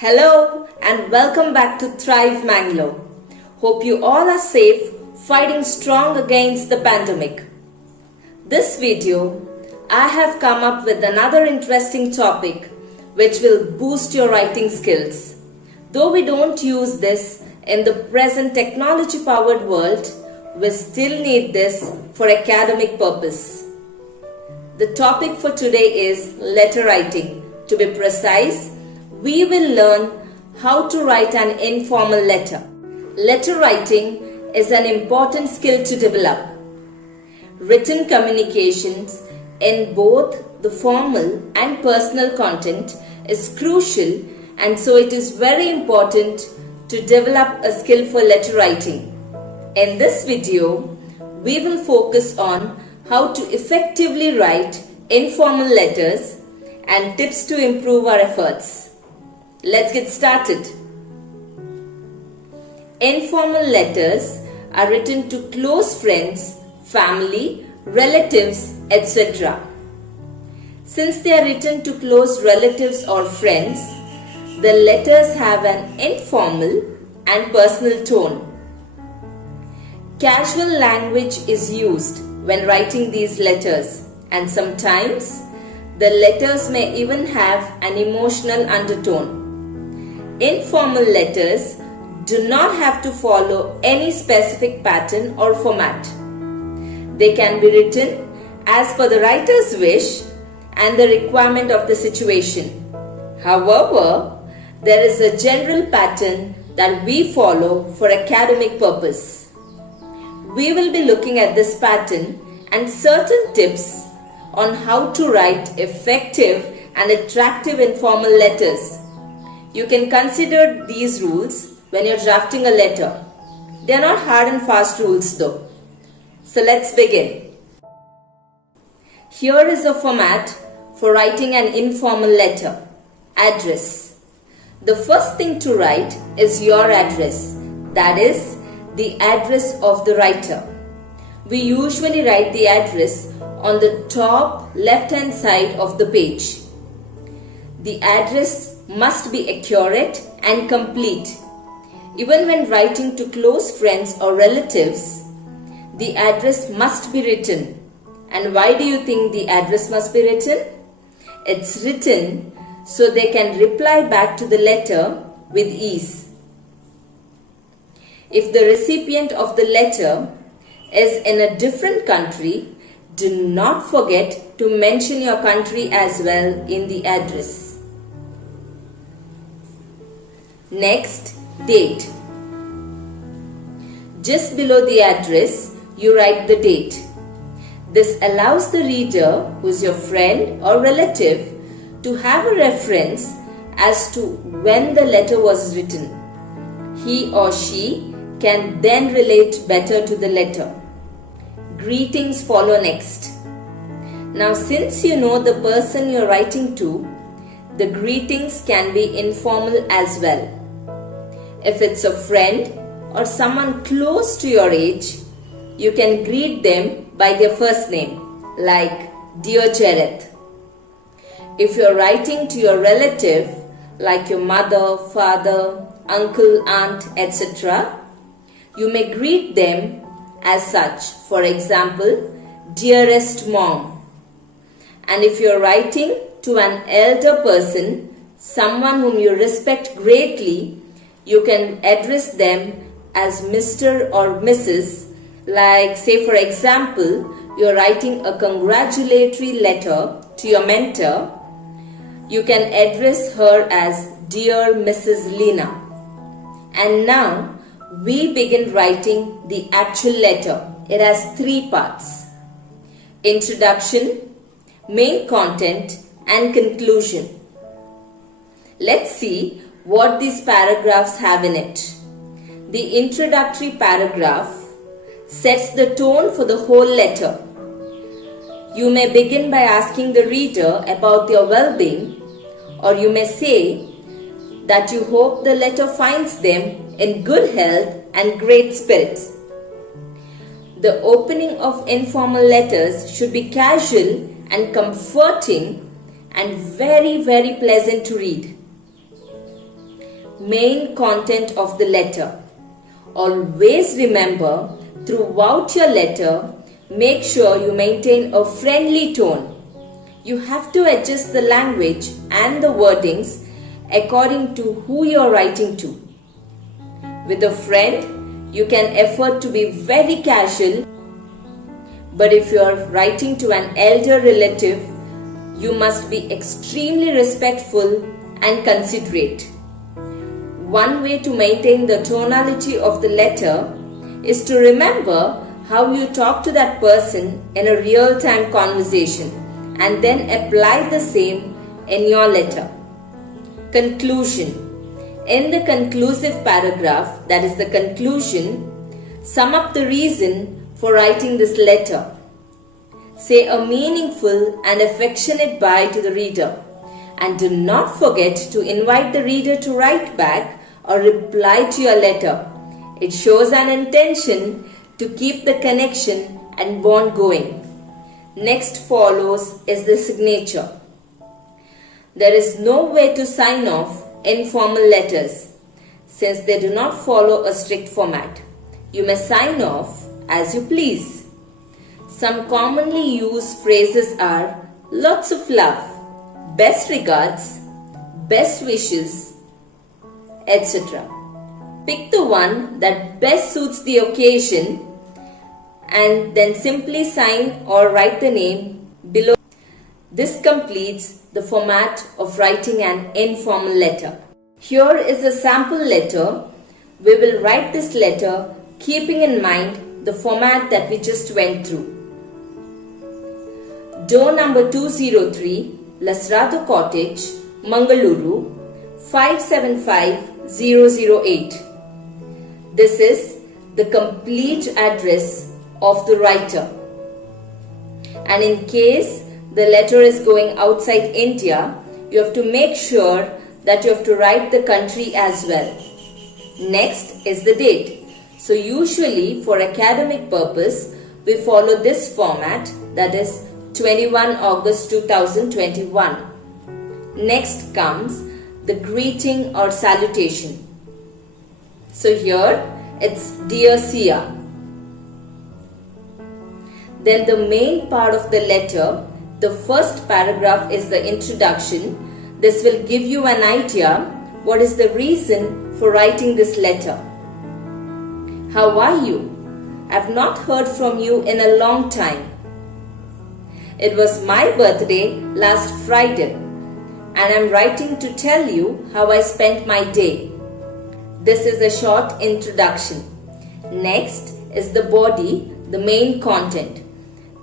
Hello and welcome back to Thrive Mangalore. Hope you all are safe, fighting strong against the pandemic. This video, I have come up with another interesting topic which will boost your writing skills. Though we don't use this in the present technology-powered world, we still need this for academic purpose. The topic for today is letter writing. To be precise, we will learn how to write an informal letter. Letter writing is an important skill to develop. Written communications in both the formal and personal content is crucial, and so it is very important to develop a skill for letter writing. In this video, we will focus on how to effectively write informal letters and tips to improve our efforts. Let's get started. Informal letters are written to close friends, family, relatives, etc. Since they are written to close relatives or friends, the letters have an informal and personal tone. Casual language is used when writing these letters, and sometimes the letters may even have an emotional undertone. Informal letters do not have to follow any specific pattern or format. They can be written as per the writer's wish and the requirement of the situation. However, there is a general pattern that we follow for academic purpose. We will be looking at this pattern and certain tips on how to write effective and attractive informal letters. You can consider these rules when you're drafting a letter. They are not hard and fast rules though. So let's begin. Here is a format for writing an informal letter. Address. The first thing to write is your address, that is, the address of the writer. We usually write the address on the top left-hand side of the page. The address must be accurate and complete. Even when writing to close friends or relatives, the address must be written. And why do you think the address must be written? It's written so they can reply back to the letter with ease. If the recipient of the letter is in a different country, do not forget to mention your country as well in the address. Next, date. Just below the address, you write the date. This allows the reader, who is your friend or relative, to have a reference as to when the letter was written. He or she can then relate better to the letter. Greetings follow next. Now, since you know the person you're writing to, the greetings can be informal as well. If it's a friend or someone close to your age, you can greet them by their first name, like Dear Jareth. If you're writing to your relative, like your mother, father, uncle, aunt, etc., you may greet them as such. For example, Dearest Mom. And if you're writing to an elder person, someone whom you respect greatly, you can address them as Mr. or Mrs. Like, say for example, you're writing a congratulatory letter to your mentor, you can address her as Dear Mrs. Lena. And now, we begin writing the actual letter. It has 3 parts: introduction, main content, and conclusion. Let's see what these paragraphs have in it. The introductory paragraph sets the tone for the whole letter. You may begin by asking the reader about their well-being, or you may say that you hope the letter finds them in good health and great spirits. The opening of informal letters should be casual and comforting and very, very pleasant to read. main content of the letter. Always remember, throughout your letter, make sure you maintain a friendly tone. You have to adjust the language and the wordings according to who you are writing to. With a friend, you can afford to be very casual, but if you are writing to an elder relative, you must be extremely respectful and considerate. One way to maintain the tonality of the letter is to remember how you talk to that person in a real-time conversation and then apply the same in your letter. Conclusion. In the conclusive paragraph, that is the conclusion, sum up the reason for writing this letter. Say a meaningful and affectionate bye to the reader, and do not forget to invite the reader to write back or reply to your letter. It shows an intention to keep the connection and bond going. Next follows is the signature. There is no way to sign off informal letters since they do not follow a strict format. You may sign off as you please. Some commonly used phrases are lots of love, best regards, best wishes, etc. Pick the one that best suits the occasion and then simply sign or write the name below. This completes the format of writing an informal letter. Here is a sample letter. We will write this letter keeping in mind the format that we just went through. Door number 203, Lasrado Cottage, Mangalore, 575008. This is the complete address of the writer. And in case the letter is going outside India, you have to make sure that you have to write the country as well. Next is the date. So usually for academic purpose, we follow this format, that is 21 August 2021. Next comes the greeting or salutation. So here it's Dear Sia. Then the main part of the letter, the first paragraph is the introduction. This will give you an idea what is the reason for writing this letter. How are you? I've not heard from you in a long time. It was my birthday last Friday and I'm writing to tell you how I spent my day. This is a short introduction. Next is the body, the main content.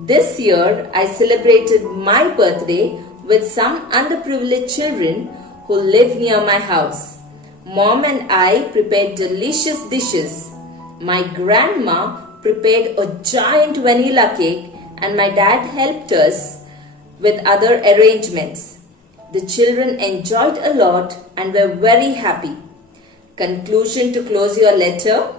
This year, I celebrated my birthday with some underprivileged children who live near my house. Mom and I prepared delicious dishes. My grandma prepared a giant vanilla cake and my dad helped us with other arrangements. The children enjoyed a lot and were very happy. Conclusion to close your letter.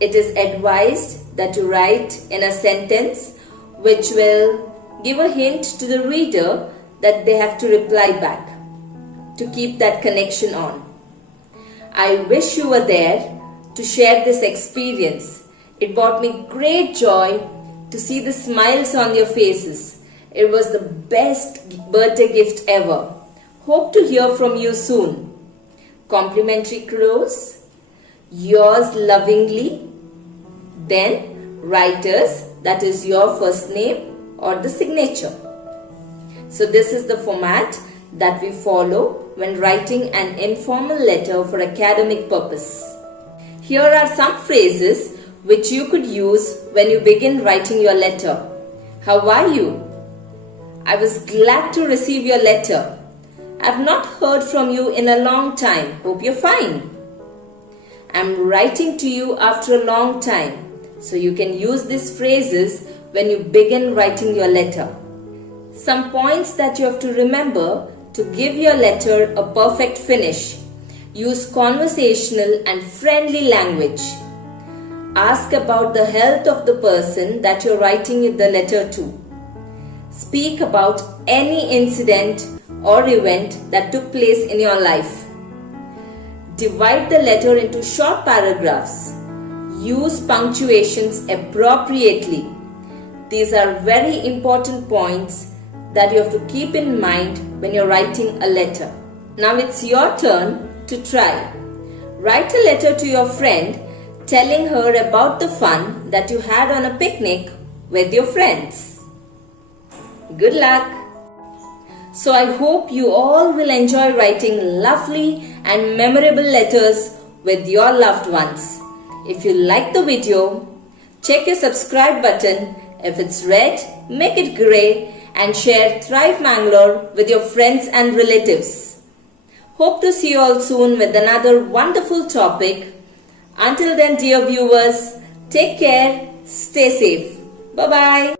It is advised that you write in a sentence which will give a hint to the reader that they have to reply back to keep that connection on. I wish you were there to share this experience. It brought me great joy to see the smiles on your faces. It was the best birthday gift ever. Hope to hear from you soon. Complimentary close. Yours lovingly. Then writers, that is your first name or the signature. So this is the format that we follow when writing an informal letter for academic purpose. Here are some phrases which you could use when you begin writing your letter. How are you? I was glad to receive your letter. I've not heard from you in a long time. Hope you're fine. I'm writing to you after a long time. So you can use these phrases when you begin writing your letter. Some points that you have to remember to give your letter a perfect finish. Use conversational and friendly language. Ask about the health of the person that you're writing the letter to. Speak about any incident or event that took place in your life. Divide the letter into short paragraphs. Use punctuations appropriately. These are very important points that you have to keep in mind when you're writing a letter. Now it's your turn to try. Write a letter to your friend telling her about the fun that you had on a picnic with your friends. Good luck! So I hope you all will enjoy writing lovely and memorable letters with your loved ones. If you like the video, check your subscribe button. If it's red, make it grey and share Thrive Mangalore with your friends and relatives. Hope to see you all soon with another wonderful topic. Until then, dear viewers, take care, stay safe. Bye-bye.